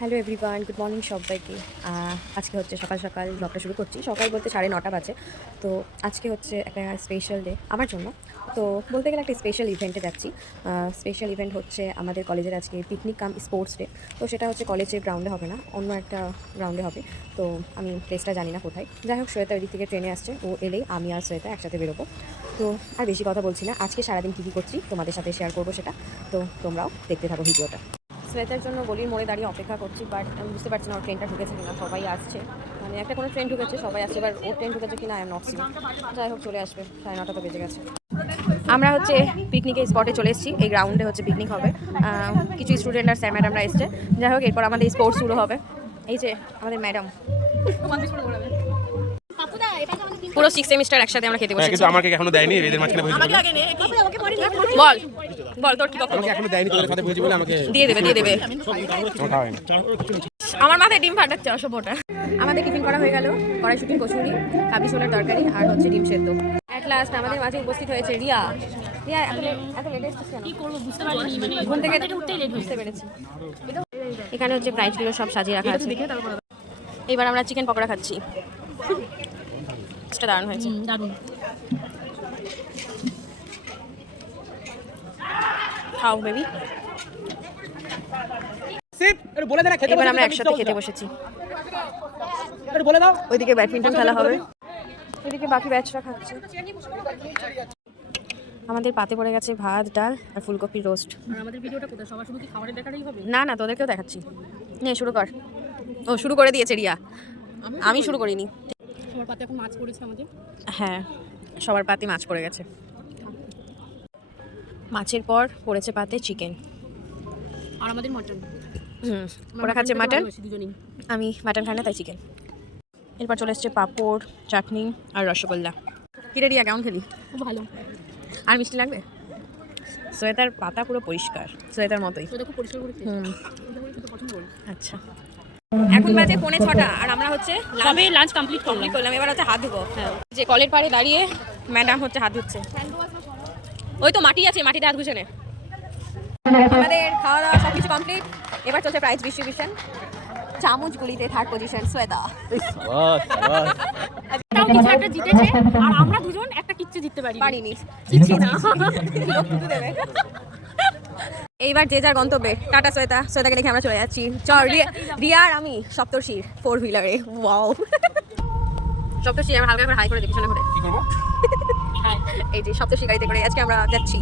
Hello everyone, good morning সবাইকে। আজকে হচ্ছে সকাল সকাল ব্লগটা শুরু করছি। সকাল বলতে 9:30 বাজে। তো আজকে হচ্ছে একটা স্পেশাল ডে আমার জন্য। তো বলতে গেলে একটা স্পেশাল ইভেন্টে যাচ্ছি। স্পেশাল ইভেন্ট হচ্ছে আমাদের কলেজের আজকে পিকনিক কাম স্পোর্টস ডে। তো সেটা হচ্ছে কলেজের গ্রাউন্ডে হবে না, অন্য একটা গ্রাউন্ডে হবে। তো আমি প্লেসটা জানি না কোথায়। যাই হোক, শ্বেতা ওই দিক থেকে ট্রেনে আসছে, ও এলেই আমি আর শ্বেতা একসাথে বেরোবো। তো আর বেশি কথা বলছি না, আজকে সারাদিন কী কী করছি তোমাদের সাথে শেয়ার করবো সেটা। তো তোমরাও দেখতে থাকো ভিডিওটা। শ্বেতার জন্য গলির মোড়ে দাঁড়িয়ে অপেক্ষা করছি, বাট আমি বুঝতে পারছি না ওর ট্রেনটা ঢুকেছে কিনা। সবাই আসছে, মানে একটা কোনো ট্রেন ঢুকেছে, সবাই আসছে, এবার ওর ট্রেন ঢুকেছে কিনা আই এম নট সিওর। যাই হোক, চলে আসবে, 9:30 তো বেজে গেছে। আমরা হচ্ছে পিকনিকের স্পটে চলে এসেছি। এই গ্রাউন্ডে হচ্ছে পিকনিক হবে। কিছু স্টুডেন্ট আর স্যার ম্যাডামরা এসছে। যাই হোক, এরপর আমাদের স্পোর্টস শুরু হবে। এই যে আমাদের ম্যাডাম, পুরো 6 সেমিস্টার একসাথে আমরা খেতে বসেছি। কিন্তু আমাকে এখনো দেয়নি, এদের মাঝখানে বসে আমাকে আগে নে, বল বল তোর কি বক্তব্য? আমাকে এখনো দেয়নি, তোদের সাথে বসে বলে আমাকে দিয়ে দেবে। আমার খাওয়া হয়নি। আমার মাথায় ডিম ফাটাচ্ছে অসভ্যটা। আমাদের টিফিন করা হয়ে গেল, কড়াইশুঁটি, কচুরি, কাবলি ছোলার তরকারি আর হচ্ছে ডিম সেদ্ধ। অ্যাট লাস্ট আমাদের মাঝে উপস্থিত হয়েছে রিয়া। রিয়া এত লেট এসেছিস কেন? কি করব বুঝতে পারিনি, মানে ঘুম থেকে উঠতেই লেট বুঝতে পেরেছি। এখানে হচ্ছে প্রাইজগুলো সব সাজিয়ে রাখা আছে। এবার আমরা চিকেন পকোড়া খাচ্ছি। এটা দারুণ হয়েছে, দারুণ। খাও বেবি। বলে দে না, খেতে এবার আমরা একসাথে খেতে বসেছি। বলে দাও। ওইদিকে ব্যাডমিন্টন খেলা হবে, এদিকে বাকি ব্যাচরা খাচ্ছে। আমাদের পাতে পড়ে গেছে ভাত, ডাল আর ফুলকপির রোস্ট। আর আমাদের ভিডিওটা কোথায়? সবার শুধু কি খাবারের দেখাটাই হবে? না না, তোদেরকেও দেখাচ্ছি। নে শুরু কর। ও শুরু করে দিয়েছে রিয়া, আমি শুরু করিনি। সবার পাতে এখন মাছ পড়েছে আমাদের। হ্যাঁ, সবার পাতে মাছ পড়ে গেছে। মাছের পর পড়েছে পাতে চিকেন। আর আমাদের মটন। ওরা খাচ্ছে মাটন, দুজনেই। আমি মাটন খাই না, তাই চিকেন। এরপর চলে এসছে পাঁপড়, চাটনি আর রসগোল্লা। কিরে রিয়া, কেমন খেলি? খুব ভালো। আর মিষ্টি লাগবে? সোয়েটার পাতা পুরো পরিষ্কার, সোয়েটার মতোই। ওটা খুব পরিষ্কার করে খেতে পছন্দ করি। আচ্ছা, এখন বাজে 6:45 আর আমরা হচ্ছে সবে লাঞ্চ কমপ্লিট করলাম। এবার হচ্ছে হাত ধুবো। যে কলের পাড়ে দাঁড়িয়ে ম্যাডাম হচ্ছে হাত ধুচ্ছে। ওই তো মাটি আছে, মাটিতে হাত ঘুষে নে। আমাদের খাওয়া দাওয়া সব কিছু কমপ্লিট। এবার চলছে প্রাইজ ডিস্ট্রিবিউশন। চামচগুলিতে 3rd পজিশন শ্বেতা। তাও কিছু একটা জিতেছে আর আমরা দুজন একটা কিচ্ছু জিততে পারিনি। কিছু না। এইবার যে যার গন্তব্যে। টাটা শ্বেতা। শ্বেতাকে দেখে আমরা চলে যাচ্ছি। চল রিয়া আর আমি সপ্তর্ষির 4 হুইলারে। ওয়াও, সপ্তর্ষি আমরা হালকা করে হাই করে দেখি, পিছনে ঘুরে কি করব? এই যে সপ্তর্ষি গাড়িতে করে আজকে আমরা যাচ্ছি।